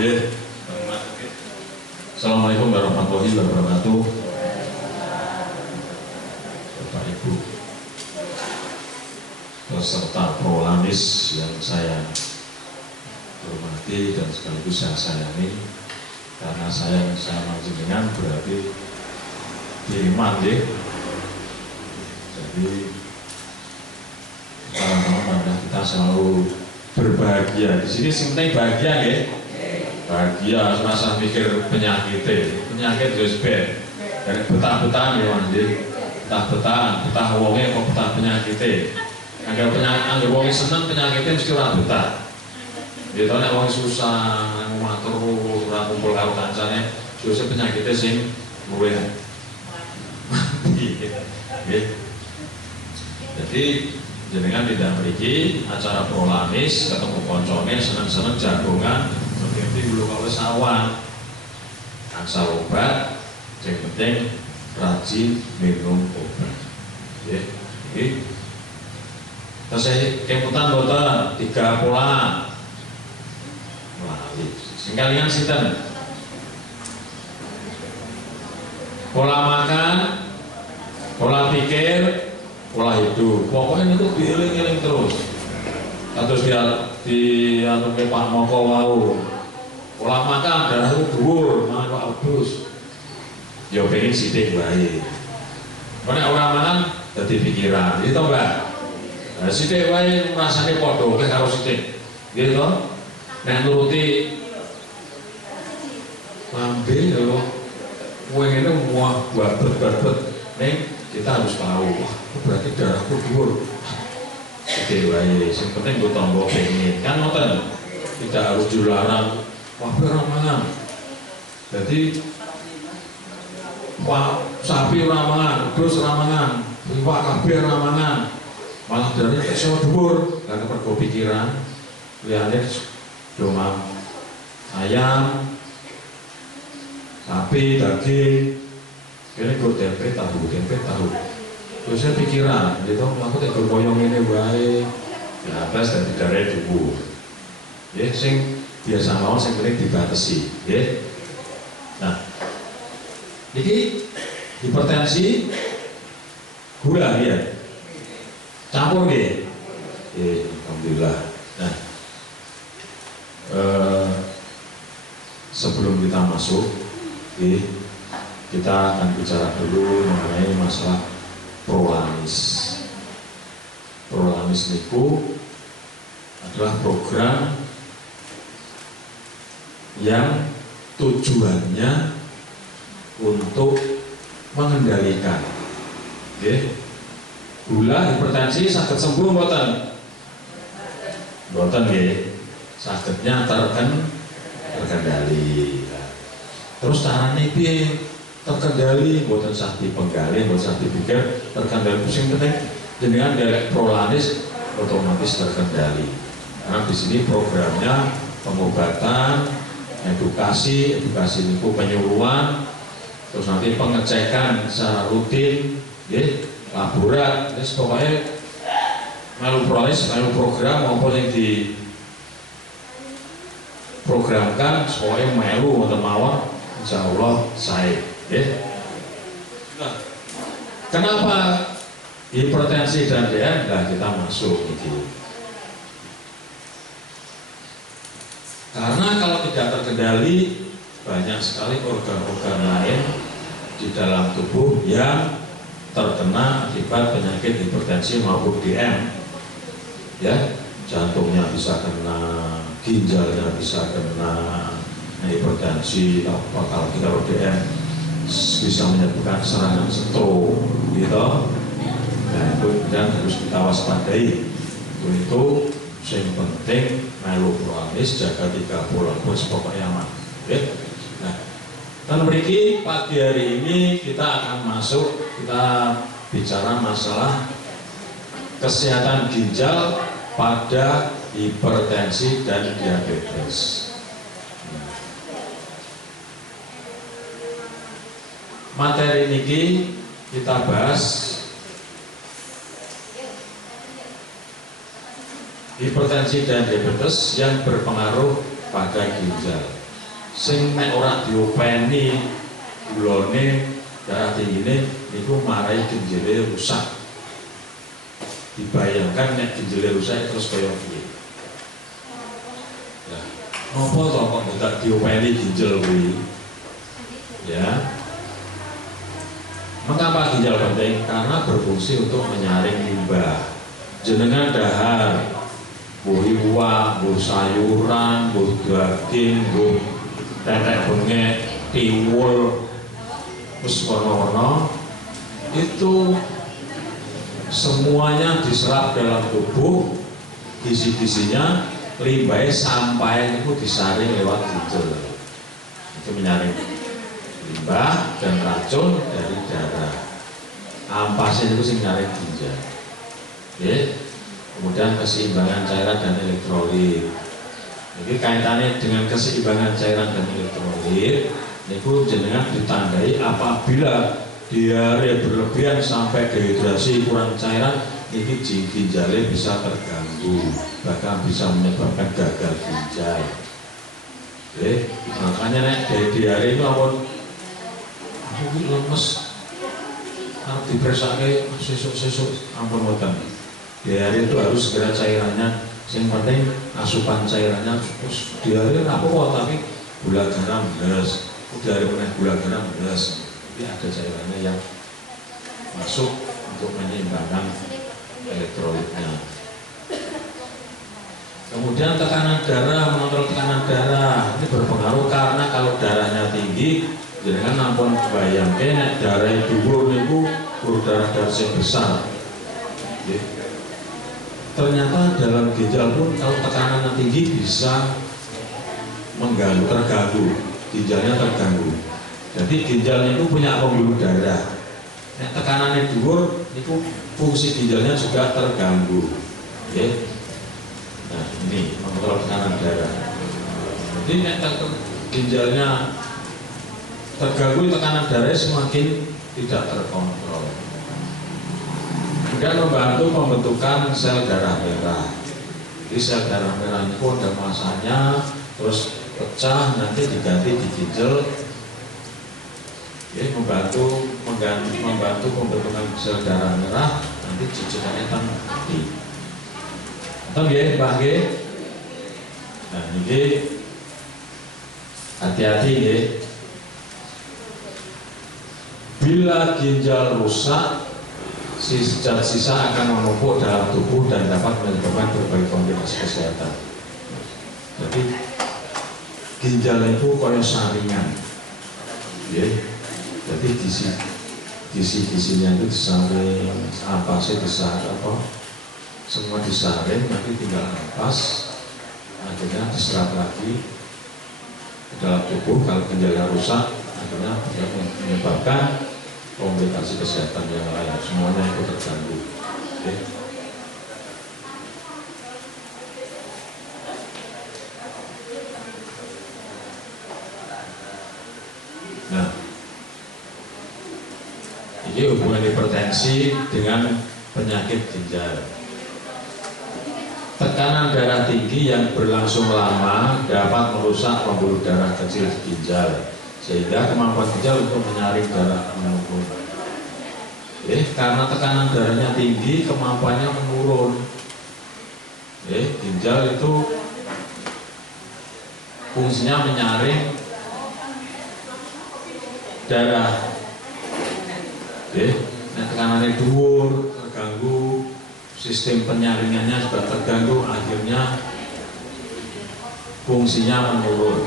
Yeah. Assalamualaikum warahmatullahi wabarakatuh. Bapak Ibu peserta prolamis yang saya hormati dan sekaligus saya sayangi, karena saya sama jenengan berarti kiriman ya. Jadi sama-sama kita selalu berbahagia. Di sini penting bahagia ya. Bahagia, rasa mikir penyakit Josbet dari betah-betah ya Mas, betah wonge kok betah penyakit. Angger wonge seneng penyakitnya mesti ora betah. Gitu nek wong susah matur ora kumpul karo kancane, Jose penyakitnya sing luwih. Jadi jenengan tidak memiliki acara prolamis ketemu koncone seneng-seneng jagongan seperti dulu kalau sawan angsa obat, yang penting rajin minum obat. Terus saya kemutan boten 3 pola singkalian sinten pola makan, pola pikir, pola hidup. Pokoknya itu dieling-eling terus. Terus di anu ke Pak Moko wau. Pola makan darah itu dhuwur, mangan Pak Abdus. Ya pengen sithik wae. Nek ora mangan dadi pikiran. Itu Mbak. Nah, sithik wae rasane padha karo sithik. Nggih to? Nek nuruti lambe lho. Wengene muah babet-babet. Ning kita harus tahu, berarti darahku dhuwur. Oke, wae, sing penting gue tambah pengen. Kan ngoten, tidak harus dilarang. Wah, ramangan. Jadi, wah, sapi ramangan, terus ramangan, wah, kabeh ramangan. Malah darahnya kesel dhuwur, karena pergo pikiran. Liyane cuma ayam, sapi, daging. Kini gue tempe tahu. Terus saya pikiran, gitu, aku tak berboyong ini wae, ya atas dan tidak ada tubuh. Ya, sing biasa mau, sing penting dibatasi. Ya, nah, ini hipertensi, gula ya, campur ya, alhamdulillah. Nah, sebelum kita masuk, kita akan bicara dulu mengenai masalah prolamis. Prolamis niku adalah program yang tujuannya untuk mengendalikan gula, hipertensi saged sembuh mboten? Mboten nggih. Sagednya terkendali. Terus caranya piye? Terkendali, buatan sakti penggali, buatan sakti pikir, terkendali. Pusing penting, dengan dari prolamis otomatis terkendali. Karena di sini programnya pengobatan, edukasi itu penyuluhan, terus nanti pengecekan secara rutin, laborat, pokoknya melu prolamis, melu program maupun yang diprogramkan, pokoknya melu atau mawar, insya Allah saya. Nah, kenapa hipertensi dan DM? Nah, kita masuk itu. Karena kalau tidak terkendali, banyak sekali organ-organ lain di dalam tubuh yang terkena akibat penyakit hipertensi maupun DM. Ya, jantungnya bisa kena, ginjalnya bisa kena hipertensi, kalau kita DM bisa menyebabkan serangan stroke, gitu. Nah, itu dan harus kita waspadai. Itu yang penting melu prolamis, jaga 3 bulan pun pokoknya aman. Nah, dan beriki pagi hari ini kita akan masuk, kita bicara masalah kesehatan ginjal pada hipertensi dan diabetes. Materi ini kita bahas hipertensi dan diabetes yang berpengaruh pada ginjal. sing nek ora diopeni gulane darah tinggine niku marai ginjale rusak. Dibayangkan nek ginjale rusak terus kaya piye. Nah, napa to kok ndak diopeni ginjal kuwi? Ya. Mengapa ginjal penting? Karena berfungsi untuk menyaring limbah. Jenengan dahar buh iwak, buh sayuran, buh daging, buh tetek bengek, tiwul, terus warna-warna itu semuanya diserap dalam tubuh, gizi-gizinya, limbahnya sampai itu disaring lewat ginjal. Itu menyaring limbah dan racun dari darah. Ampasen itu sing nyaring ginjal. Oke. Kemudian keseimbangan cairan dan elektrolit. Jadi kaitannya dengan keseimbangan cairan dan elektrolit, itu jenengan ditandai apabila diare berlebihan sampai dehidrasi kurang cairan, ini ginjalnya bisa terganggu, bahkan bisa menyebabkan gagal ginjal. Oke, makanya nek diare itu ampun lemes, harus dipersake sesuk ampun wonten. Diare itu harus segera cairannya, yang penting asupan cairannya terus diare apa tapi gula garam belas, diare punya gula garam belas, tapi ada cairannya yang masuk untuk menyeimbangkan elektrolitnya. Kemudian tekanan darah, mengontrol tekanan darah ini berpengaruh karena kalau darahnya tinggi, jangan nampun bayangkan darah dhuwur niku darah yang besar. Oke. Ternyata dalam ginjal pun kalau tekanannya tinggi bisa terganggu, ginjalnya terganggu. Jadi ginjal itu punya pembuluh darah. Nek tekanannya dhuwur, itu fungsi ginjalnya juga terganggu. Oke. Nah ini mengontrol tekanan darah. Jadi nek ginjalnya terganggu, tekanan darah semakin tidak terkontrol. Dan membantu pembentukan sel darah merah. Jadi sel darah merah itu ada masanya, terus pecah nanti diganti di ginjal. Jadi membantu pembentukan sel darah merah, nanti jijikannya mati. Atau ya, Mbak G. Nah ini hati-hati ya. Bila ginjal rusak, zat sisa akan menumpuk dalam tubuh dan dapat menyebabkan berbagai komplikasi kesehatan. Jadi ginjal itu koyo saringan, ya. Jadi gizi-gizinya itu disaring, ampasnya disaring, semua disaring, nanti tinggal ampas, akhirnya diserap lagi ke dalam tubuh. Kalau ginjalnya rusak, akhirnya menyebabkan komplikasi kesehatan yang lain, semuanya itu terganggu. Oke. Nah, ini hubungan hipertensi dengan penyakit ginjal. Tekanan darah tinggi yang berlangsung lama dapat merusak pembuluh darah kecil di ginjal, sehingga kemampuan ginjal untuk menyaring darah menurun. Karena tekanan darahnya tinggi, kemampuannya menurun. Ginjal itu fungsinya menyaring darah. Tekanannya dhuwur, terganggu, sistem penyaringannya juga terganggu, akhirnya fungsinya menurun.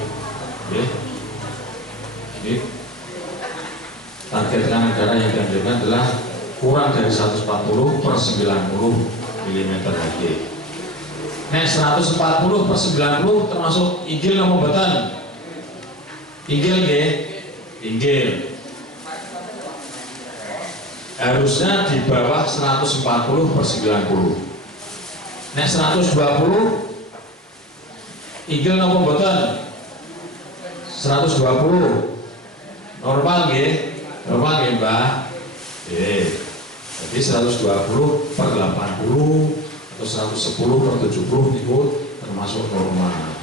Target tekanan darah yang dianjurkan adalah kurang dari 140/90 mm². Nek 140/90 termasuk inggil nomor mboten? Inggil nggih? Inggil. Harusnya di bawah 140/90. Nek 120 inggil nomor mboten? 120. Normal nggih? Normal nggih, Mbak? Jadi 120/80 atau 110/70 itu termasuk normal.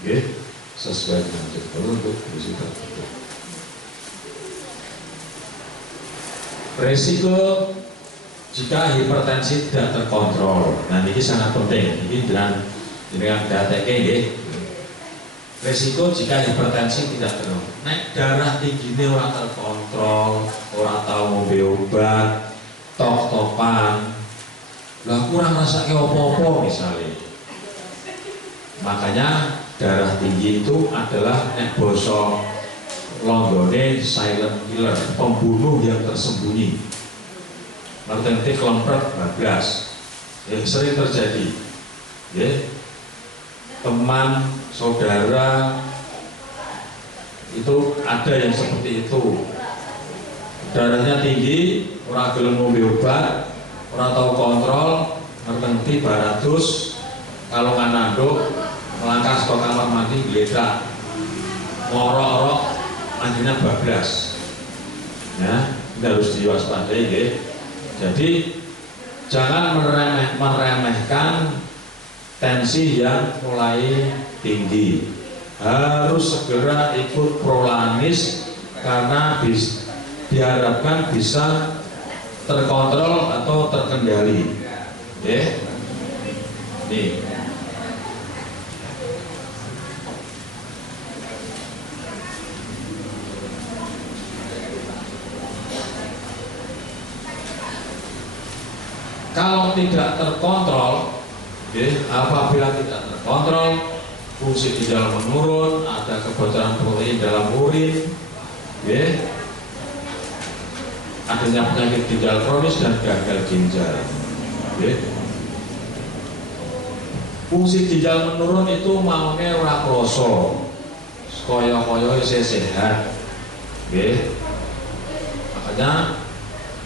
Nggih. sesuai dengan jadwal untuk berisi tertutup. Resiko jika hipertensi tidak terkontrol. Nah ini sangat penting. Ini dengan data ya. Resiko jika hipertensi tidak terkontrol. Nek darah tinggi ini orang terkontrol, orang tahu mau obat, tok-tokan, lah kurang rasa ke opo-opo misalnya. Makanya darah tinggi itu adalah nek bosok Londone silent killer, pembunuh yang tersembunyi. Nanti kelempret bablas, yang sering terjadi, ya. Teman, saudara itu ada yang seperti itu. Darahnya tinggi, orang gelem ngombe obat, orang tahu kontrol, ngerti baratus, kalau nggak nanduk, melangkah ke kamar mandi, geledak, ngorok-orok, akhirnya bablas. Ya, ini harus diwaspadai ya. Jadi jangan meremehkan tensi yang mulai tinggi. Harus segera ikut prolanis karena diharapkan bisa terkontrol atau terkendali. Ya. Nih. Kalau tidak terkontrol, apabila tidak terkontrol, fungsi ginjal menurun, ada kebocoran protein dalam urin, adanya penyakit ginjal kronis dan gagal ginjal. Fungsi ginjal menurun itu maunya ora kroso, koyo-koyo sehat, makanya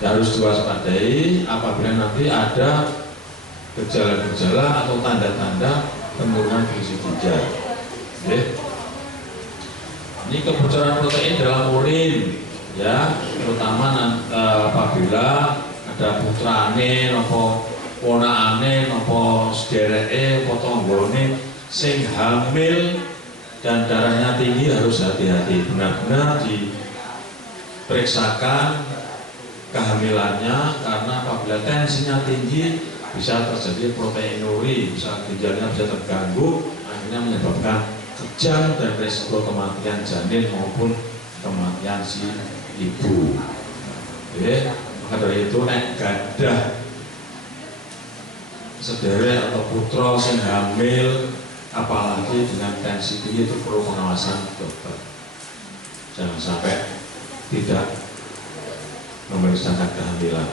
harus diwaspadai apabila nanti ada gejala-gejala atau tanda-tanda penurunan fungsi ginjal. Ini kebocoran protein dalam urin, ya, terutama apabila ada putrane, nopo ponaane, nopo sedereke, potonggone sing hamil dan darahnya tinggi harus hati-hati, benar-benar diperiksakan kehamilannya, karena apabila tensinya tinggi bisa terjadi proteinuri, bisa ginjalnya bisa terganggu, akhirnya menyebabkan kejang dan resiko kematian janin maupun kematian si ibu. Maka dari itu nek gadah sedherek atau putra sing hamil, apalagi dengan tensi tinggi, itu perlu pengawasan dokter. Jangan sampai tidak memeriksakan kehamilan.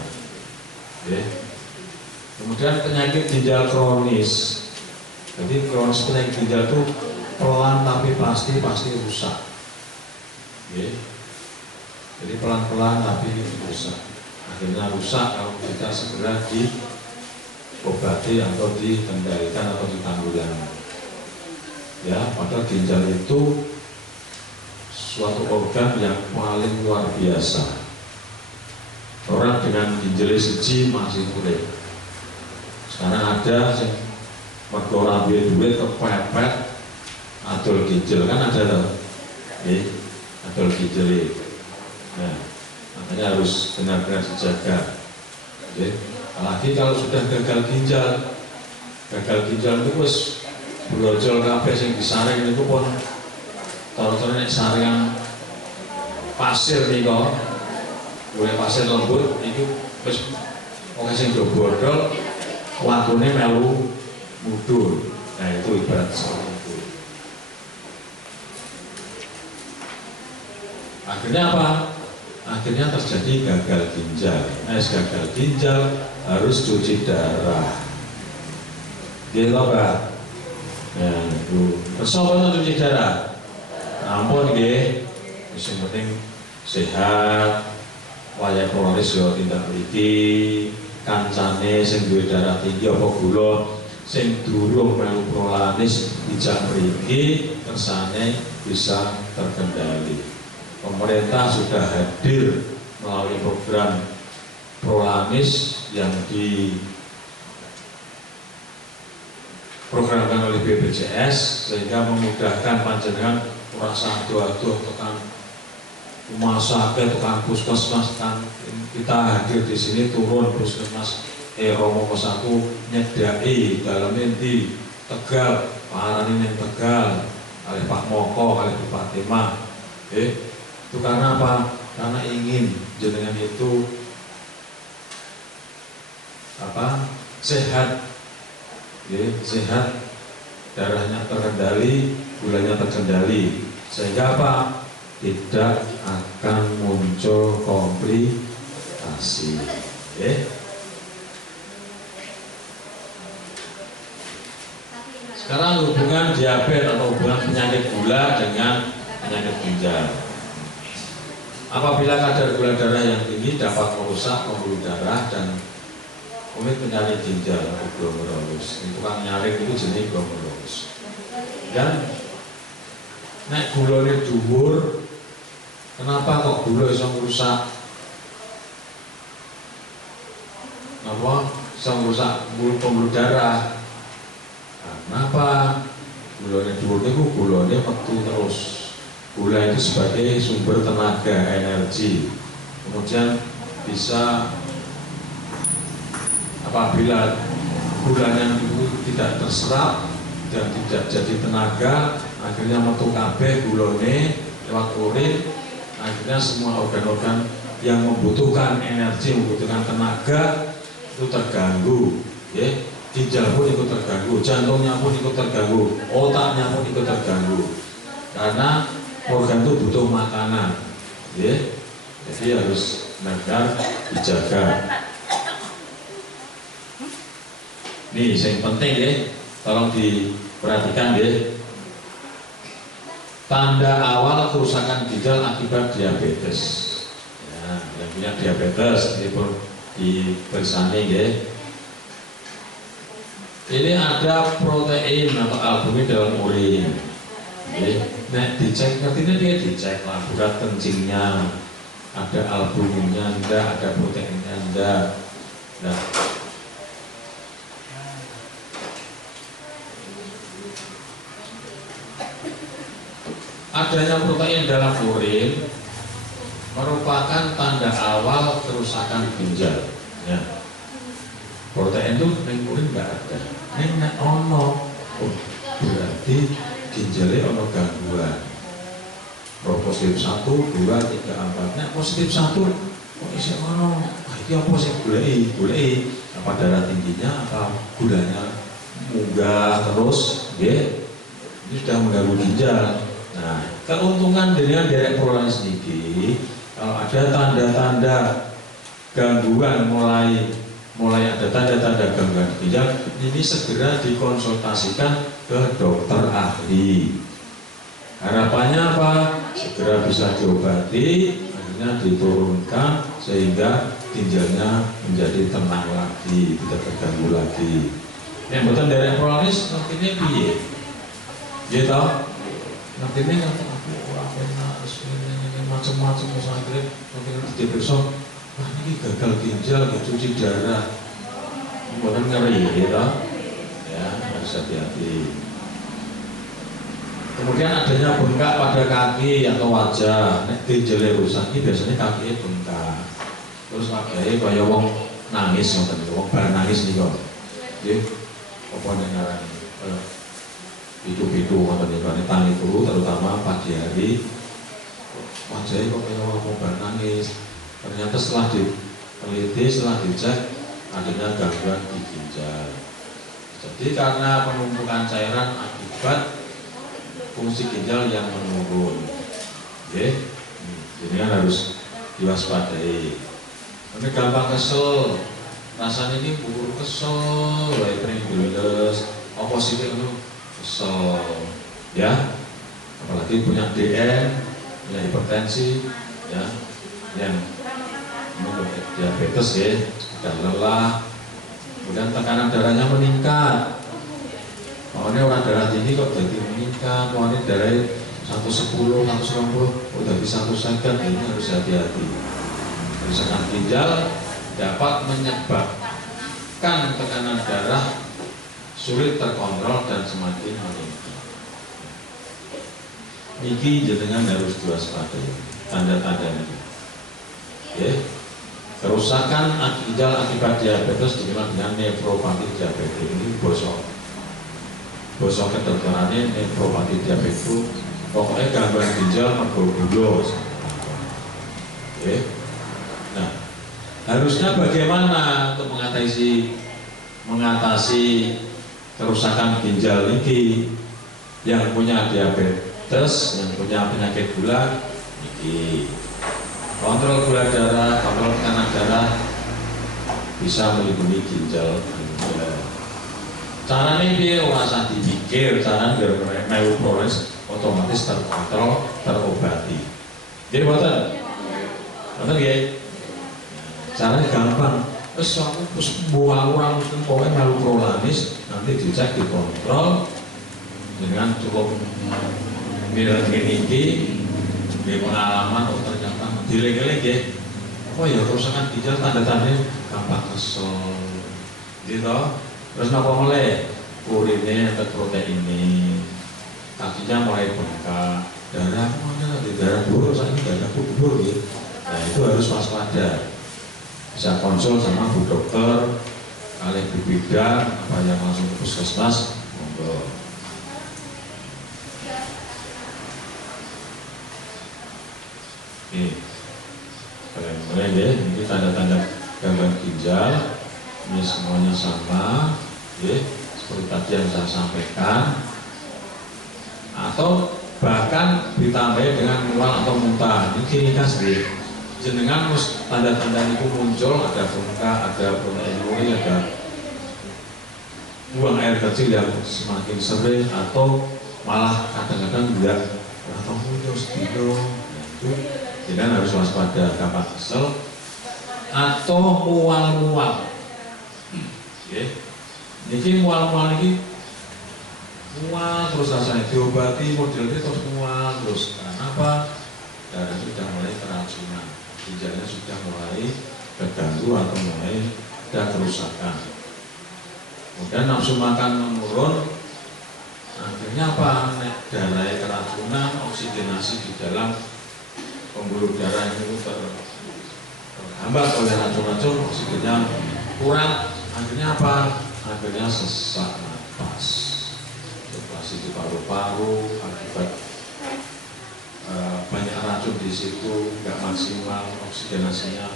Kemudian penyakit ginjal kronis. Jadi kronis penyakit ginjal itu pelan tapi pasti rusak. Jadi pelan-pelan tapi rusak. Akhirnya rusak kalau kita segera diobati atau dikendalikan atau ditanggulangi. Ya, padahal ginjal itu suatu organ yang paling luar biasa. Orang dengan ginjal siji masih boleh. Sekarang ada yang mergo ambil duit kepepet adol ginjal, kan ada loh, adol ginjal. Nah, makanya harus benar-benar dijaga. Apalagi kalau sudah gagal ginjal itu wis brojol kabeh sing disaring itu pun kalau nek saringan pasir nih kok. Boleh pasir lembut itu wis oke sing bodol watune melu mundur. Nah itu ibarat seperti itu. Akhirnya apa? Akhirnya terjadi gagal ginjal. Gagal ginjal harus cuci darah. Gitu Pak. Nah itu. Terus apa cuci darah? Ampun nggih. Wis penting sehat. Wayah prolaris yo tindak mriki, kancane sing duwe darah tinggi apa gula sing durung melu prolaris dijak mriki kersane bisa terkendali. Pemerintah sudah hadir melalui program prolaris yang diprogramkan oleh BPJS sehingga memudahkan panjenengan merasa aduh-aduh tekan rumah sakit, tekan puskesmas, kan kita hadir di sini turun puskesmas Romo Kosaku nyedai dalam inti Tegal, Parani yang Tegal, oleh Pak Moko, oleh Bu Fatimah. Itu karena apa? Karena ingin jenengan itu sehat, sehat, darahnya terkendali, gulanya terkendali, sehingga apa? Tidak akan muncul komplikasi. Sekarang hubungan diabetes atau hubungan penyakit gula dengan penyakit ginjal. Apabila kadar gula darah yang tinggi dapat merusak pembuluh darah dan penyakit ginjal atau glomerulus. Tukang nyaring itu jenis glomerulus. Dan nek gulanya dhuwur, kenapa kok gula bisa merusak? Apa? Bisa merusak pembuluh darah. Kenapa? Gulanya dhuwur itu gulanya metu terus. Gula itu sebagai sumber tenaga, energi. Kemudian bisa apabila gulanya itu tidak terserap dan tidak jadi tenaga, akhirnya metu kabeh gulane lewat urin, akhirnya semua organ-organ yang membutuhkan energi, membutuhkan tenaga itu terganggu, ginjal pun ikut terganggu, jantungnya pun ikut terganggu, otaknya pun ikut terganggu, karena organ itu butuh makanan, jadi harus benar dijaga. Nih, yang penting tolong diperhatikan tanda awal kerusakan ginjal akibat diabetes. Ya, yang punya diabetes ini pun dipersani Ini ada protein atau albumin dalam urin. Nah, dicek, artinya dia dicek lah, bukan kencingnya ada albuminnya, enggak, ada proteinnya, enggak. Nah, adanya protein dalam urin merupakan tanda awal kerusakan ginjal. Ya. Protein itu di urin nggak ada. Ini ono, berarti ginjalnya ono gangguan. Positif 1, 2, 3, 4. Nah, positif 1, kok isi ono? Ini apa sih gulai? Apa darah tingginya? Apa gulanya munggah terus? Ini sudah mengganggu ginjal. Nah, keuntungan dengan derek prolaris niki, kalau ada tanda-tanda gangguan mulai ada tanda-tanda gangguan ginjal, ini segera dikonsultasikan ke dokter ahli. Harapannya apa? Segera bisa diobati, akhirnya diturunkan sehingga ginjalnya menjadi tenang lagi, tidak terganggu lagi. Yang betul derek prolaris nantinya piye? Gitu. Nantinya aku orang enak, macam-macam akhirnya nanti diperiksa, wah ini gagal ginjal, cuci darah, kemudian ngeri, gitu. Ya, harus hati-hati. Kemudian adanya bengkak pada kaki atau wajah, ginjalnya rusak, ini biasanya kakinya bengkak. Terus kakinya kayak wong nangis, wong bar nangis nih kok. Apa yang ngarani? Pitu-pitu ini tangi dulu, terutama pagi hari wajahnya kok kayak mau nangis. Ternyata setelah diteliti, setelah dicek adanya gangguan di ginjal. Jadi karena penumpukan cairan akibat fungsi ginjal yang menurun, jadi kan harus diwaspadai. Ini gampang kesel, rasanya ini buru kesel, kering geles, oposisi itu kesel, ya, apalagi punya DM, punya hipertensi, ya, yang diabetes dan lelah, kemudian tekanan darahnya meningkat. Ini orang darah tinggi kok jadi meningkat, ini darah 110, 190, udah bisa 1 ini harus hati-hati. Kerusakan ginjal dapat menyebabkan tekanan darah sulit terkontrol dan semakin meninggi. Niki jenengan harus diwaspadai tanda-tanda ini. Ya. Kerusakan ginjal akibat diabetes dikenal dengan nefropati diabetes. Ini bosok kedokterannya nefropati diabetes. Pokoknya gangguan ginjal mergo-gula. Ya. Nah, harusnya bagaimana untuk mengatasi kerusakan ginjal ini? Yang punya diabetes, yang punya penyakit gula, ini kontrol gula darah, kontrol tekanan darah, bisa melindungi ginjal Anda. Caranya dia rasa dipikir, cara biar melu-proses otomatis terkontrol, terobati. Jadi betul ya? Caranya gampang. Terus aku buang pokoknya melu-prolanis, nanti dicek, dikontrol dengan cukup mirip ini. Di pengalaman, oh ternyata dileng-eleng ya. Oh ya kerusakan ginjal tanda-tandanya gampang kesel, gitu. Terus napa mulai? Urinnya ada protein ini, kakinya mulai bengkak, darah mana di darah buruk, saat ini darah kubur gitu. Nah itu harus waspada. Bisa konsul sama bu dokter, kali bu bidan, apa yang langsung ke puskesmas, monggo. Kalian ya, ini tanda-tanda gangguan ginjal, ini semuanya sama, ya, seperti tadi yang saya sampaikan, atau bahkan ditambah dengan mual atau muntah. Ini kini kasih, jenengan tanda-tanda itu muncul, ada bengkak, ada protein uri, ada buang air kecil yang semakin sering, atau malah kadang-kadang enggak, atau muncul sedikit. Jangan harus waspada, gampang kesel atau mual-mual. Ini mual-mual ini mual terus rasanya diobati modelnya terus mual terus. Kenapa? Darah sudah mulai keracunan, ginjalnya sudah mulai terganggu atau mulai ada kerusakan. Kemudian nafsu makan menurun, akhirnya apa? Darah keracunan, oksigenasi di dalam pembuluh darah itu terhambat oleh racun-racun, oksigennya kurang, akhirnya apa? Akhirnya sesak napas, inflasi di paru-paru akibat banyak racun di situ, nggak maksimal oksigenasinya,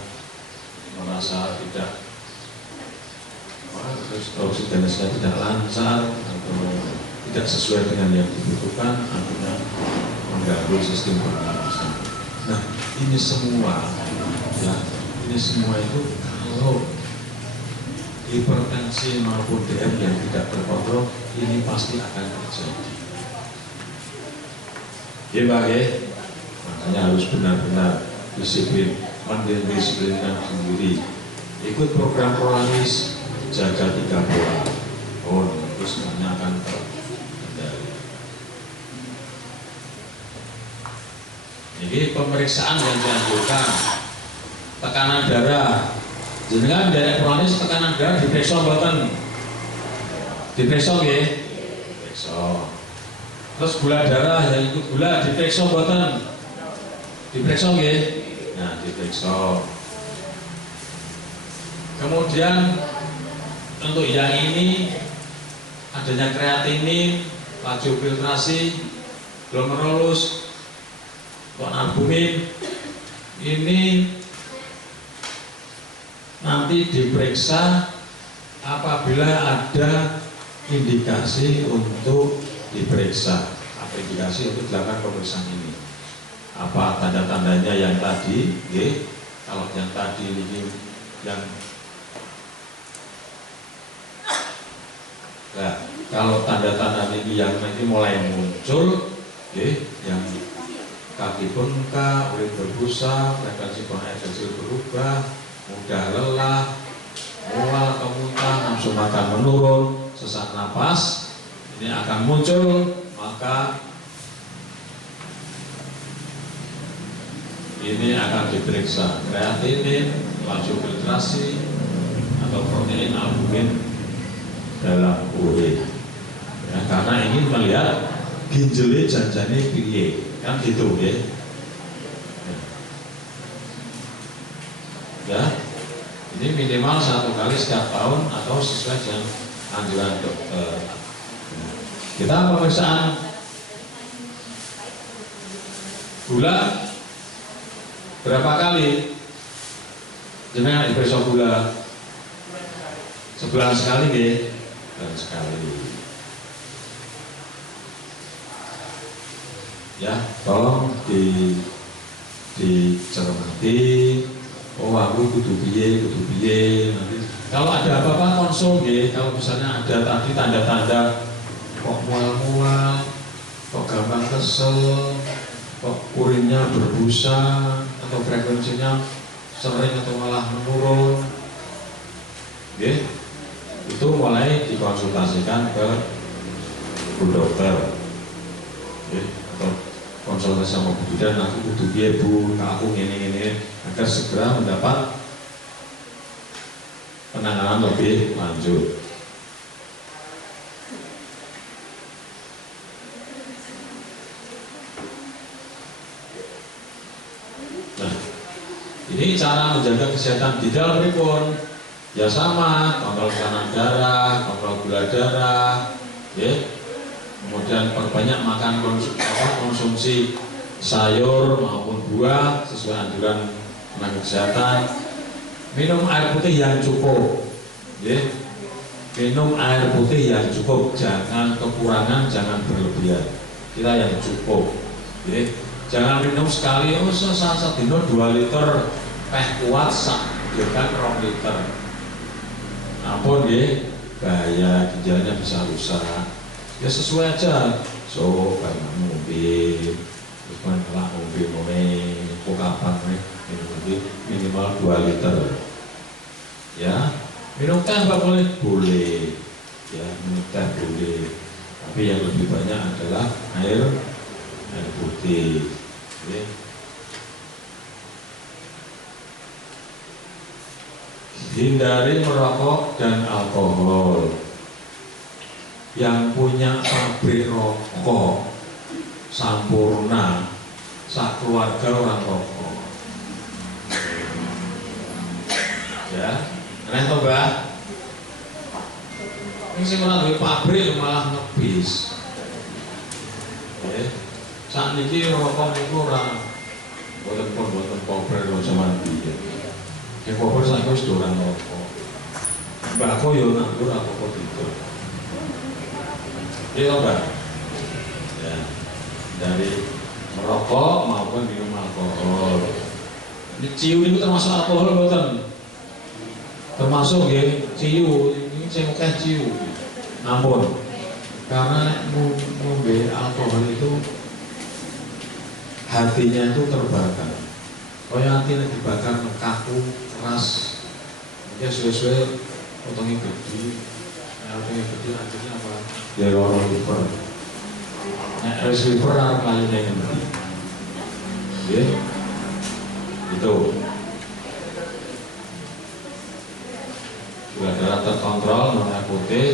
merasa tidak oksigenasinya tidak lancar atau tidak sesuai dengan yang dibutuhkan, akhirnya mengganggu sistem pernapasan. Nah, ini semua, ya, ini semua itu kalau hipertensi maupun DM yang tidak terkontrol, ini pasti akan terjadi. Ya, Pak, ya, makanya harus benar-benar disiplin, mendisiplinkan sendiri. Ikut program Prolanis, jaga 3 pola. Oh, itu semuanya akan terkendali. Ini pemeriksaan yang dianjurkan, tekanan darah. Jenengan dari Prolanis tekanan darah diperiksa mboten? Diperiksa nggih? Diperiksa. Terus gula darah yang ikut gula diperiksa mboten? Diperiksa nggih? Nah, diperiksa. Kemudian untuk yang ini adanya kreatinin, laju filtrasi, glomerulus, albumin, ini nanti diperiksa apabila ada indikasi untuk diperiksa. Apa indikasi untuk dilakukan pemeriksaan ini? Apa tanda-tandanya yang tadi? Kalau yang tadi ini yang nah, kalau tanda-tanda ini yang nanti mulai muncul, yang kaki bengkak, urin berbusa, frekuensi buang air kecil berubah, mudah lelah, mual atau muntah, nafsu makan menurun, sesak napas, ini akan muncul, maka ini akan diperiksa kreatinin, laju filtrasi, atau protein albumin, dalam UE. Ya, karena ingin melihat ginjele janjane piye, kan gitu ya. Ya, ini minimal 1 kali setiap tahun atau sesuai dengan anjuran dokter. Kita pemeriksaan gula berapa kali? Jenengan diperiksa gula sebulan sekali ya, sebulan sekali. Ya, tolong dicermati. Oh, aku kudu piye nanti. Kalau ada apa-apa konsul ya. Kalau misalnya ada tadi tanda-tanda kok mual-mual, kok gampang kesel, kok urinnya berbusa atau frekuensinya sering atau malah menurun, ya, itu mulai dikonsultasikan ke bu dokter, ya, atau konsultasi sama bu bidan, aku kudu piye bu, aku ini agar segera mendapat penanganan lebih lanjut. Nah, ini cara menjaga kesehatan ginjal pripun? Ya sama, kontrol tekanan darah, kontrol gula darah, ya. Kemudian perbanyak makan konsumsi sayur maupun buah sesuai anjuran tenaga kesehatan. Minum air putih yang cukup, ya. Minum air putih yang cukup, jangan kekurangan, jangan berlebihan. Kita yang cukup, ya. Jangan minum sekali, oh sedino 2 liter teh kuat sak kan 2 liter. Ampun ya, bahaya ginjalnya bisa rusak. Ya sesuai aja. So, banyak ngombe, terus malah ngombe kok kapan minum minimal 2 liter. Ya, minum teh boleh? Boleh. Ya, minum teh boleh. Tapi yang lebih banyak adalah air putih. Ya. Hindari merokok dan alkohol. Yang punya pabrik rokok Sampurna, sak keluarga orang rokok. Ya, aneh toh Mbak? Ini sing ora duwe pabrik malah ngebis. Ya. Saat ini rokok itu orang boten pabrik zaman biyen. Yang pabrik saiki wis dolan rokok. Mbako yo nganggur rokok itu. Iya Mbak. Ya. Dari merokok maupun minum alkohol. Ini ciu itu termasuk alkohol boten? Termasuk ya, ciu. Ini saya mau ciu. Namun karena ngombe alkohol itu hatinya itu terbakar. Kaya hatinya dibakar kaku, keras. Ya suwe-suwe potongnya gede. Potongnya gede akhirnya apa? Ya loro liver. Nah, liver harus kalinya yang nanti. Ya, itu. Gula darah terkontrol, minum air putih,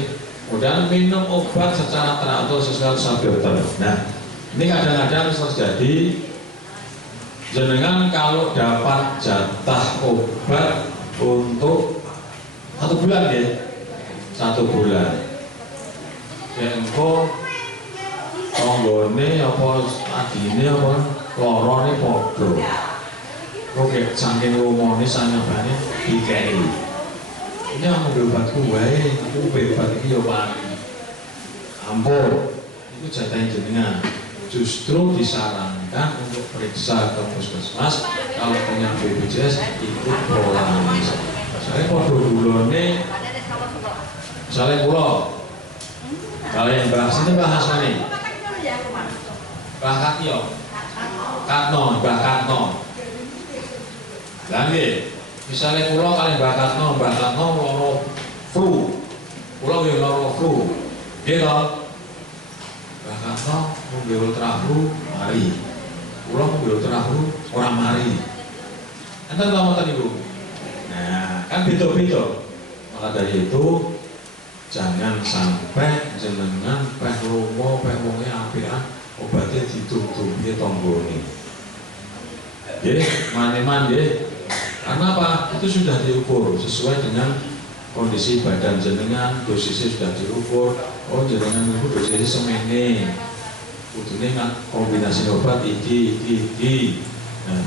kemudian minum obat secara teratur sesuai resep dokter. Nah, ini kadang-kadang terjadi jenengan kalau dapat jatah obat untuk 1 bulan ya, 1 bulan. Ya engko tonggone apa adine apa lorone padha. Oke, saking lumone sanyabane dikei. Ini ambil obatku wae, aku obat iki yo wani. Ampun, itu jatah jenengan. Justru disarankan untuk periksa ke puskesmas kalau punya BPJS ikut prolaris. Saya padha gulone misalnya kula kalian bahas ini bahas nih Mbah Katyo Katno Mbah Katno lagi misalnya kula kalian Mbah Katno loro flu kula nggih loro flu nggih to Mbah Katno ngombe ultra flu mari kula ngombe ultra flu ora mari enten to ngoten niku. Nah kan beda-beda maka dari itu jangan sampai jenengan peh lomo peh wonge apian obatnya ditutupi tombone. Nggih, maneman nggih. Karena apa? Itu sudah diukur sesuai dengan kondisi badan jenengan, dosisnya sudah diukur. Oh jenengan itu dosisnya semene. Kudune kan kombinasi obat iki. Nah,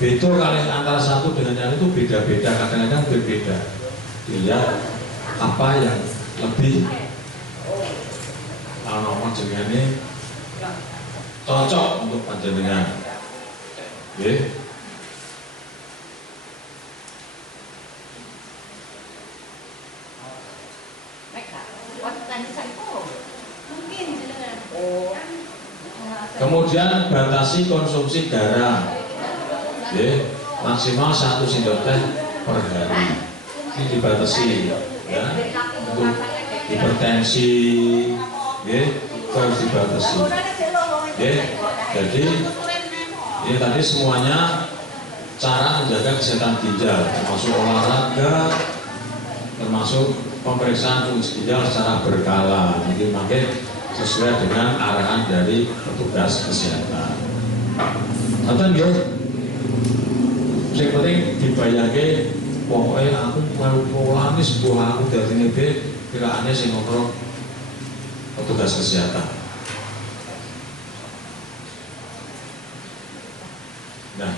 beda kali antara satu dengan yang itu beda-beda, kadang-kadang berbeda. Dilihat apa yang lebih ngomong jenengan cocok untuk panjenengan. Nggih. Kemudian batasi konsumsi garam, maksimal 1 sendok teh per hari. Ini dibatasi, ya. Untuk hipertensi, harus dibatasi. Jadi ini tadi semuanya cara menjaga kesehatan ginjal, termasuk olahraga, termasuk pemeriksaan fungsi ginjal secara berkala. Jadi makin sesuai dengan arahan dari petugas kesehatan. Nonton ya, yang penting dibayangke pokoknya aku mau pola ini sebuah aku dari ini kiraannya sing ngobrol petugas kesehatan. Nah,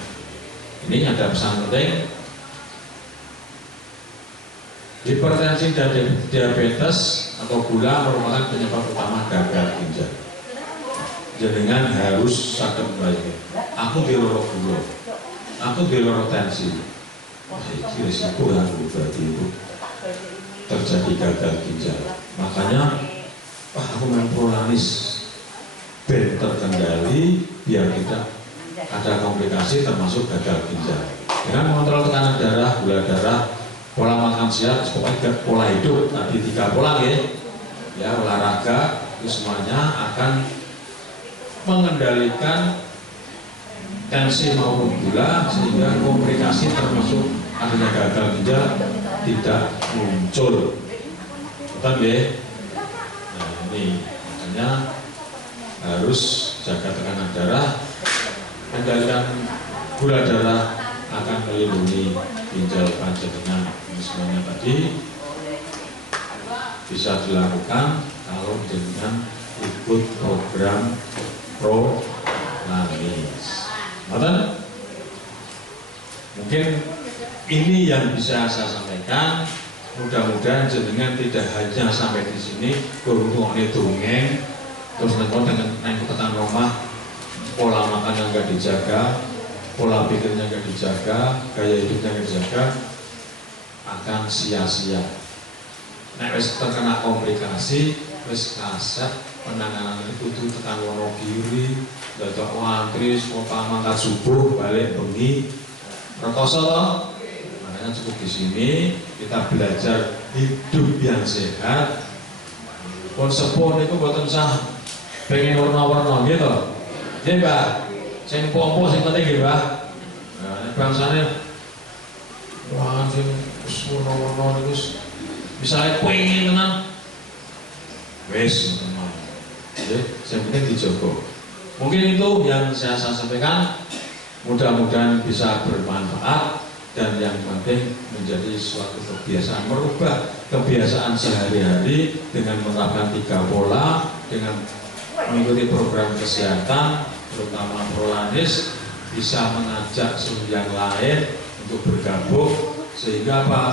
ini ada pesan penting. Hipertensi dan diabetes atau gula merupakan penyebab utama gagal ginjal. Jenengan harus sadar baik. Aku di loro gula, aku di loro tensi. Ini risiko yang berarti itu terjadi gagal ginjal. Makanya, aku main prolanis ben terkendali biar tidak ada komplikasi termasuk gagal ginjal. Dengan mengontrol tekanan darah, gula darah, pola makan sehat, pokoknya pola hidup, tadi 3 pola ya, olahraga, itu semuanya akan mengendalikan tensi maupun gula sehingga komplikasi termasuk adanya gagal ginjal tidak muncul. Betul ya? Nah ini makanya harus jaga tekanan darah, kendalikan gula darah akan melindungi ginjal panjenengan. Ini semuanya tadi bisa dilakukan kalau dengan ikut program Prolanis. Mungkin ini yang bisa saya sampaikan. Mudah-mudahan jenengan tidak hanya sampai di sini kurung-kurungnya dongeng terus dengan naik ke rumah pola makan yang nggak dijaga, pola pikirnya nggak dijaga, gaya hidupnya nggak dijaga, akan sia-sia. Nek wis terkena komplikasi, wis kaset penanganan itu tekan Wonogiri, dadak wantri, sekolah mangkat subuh, balik bengi, rekoso toh. Makanya cukup di sini kita belajar hidup yang sehat. Pun sepuh itu buatan sah, pengen warna-warna gitu. Jadi Mbak, sing pompo sing penting nggih Mbak. Nah, bangsane wah sing warna-warna niku misalnya pengen tenan wis tenan. Yang penting dijogo. Mungkin itu yang saya sampaikan. Mudah-mudahan bisa bermanfaat dan yang penting menjadi suatu kebiasaan, merubah kebiasaan sehari-hari dengan menerapkan 3 pola, dengan mengikuti program kesehatan, terutama Prolanis, bisa mengajak yang lain untuk bergabung sehingga Pak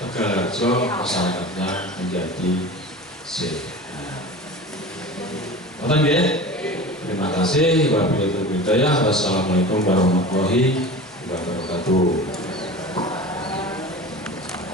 Tegalharjo masyarakatnya menjadi sehat. Terima kasih. Wabillahi taufiq. Wassalamualaikum warahmatullahi wabarakatuh.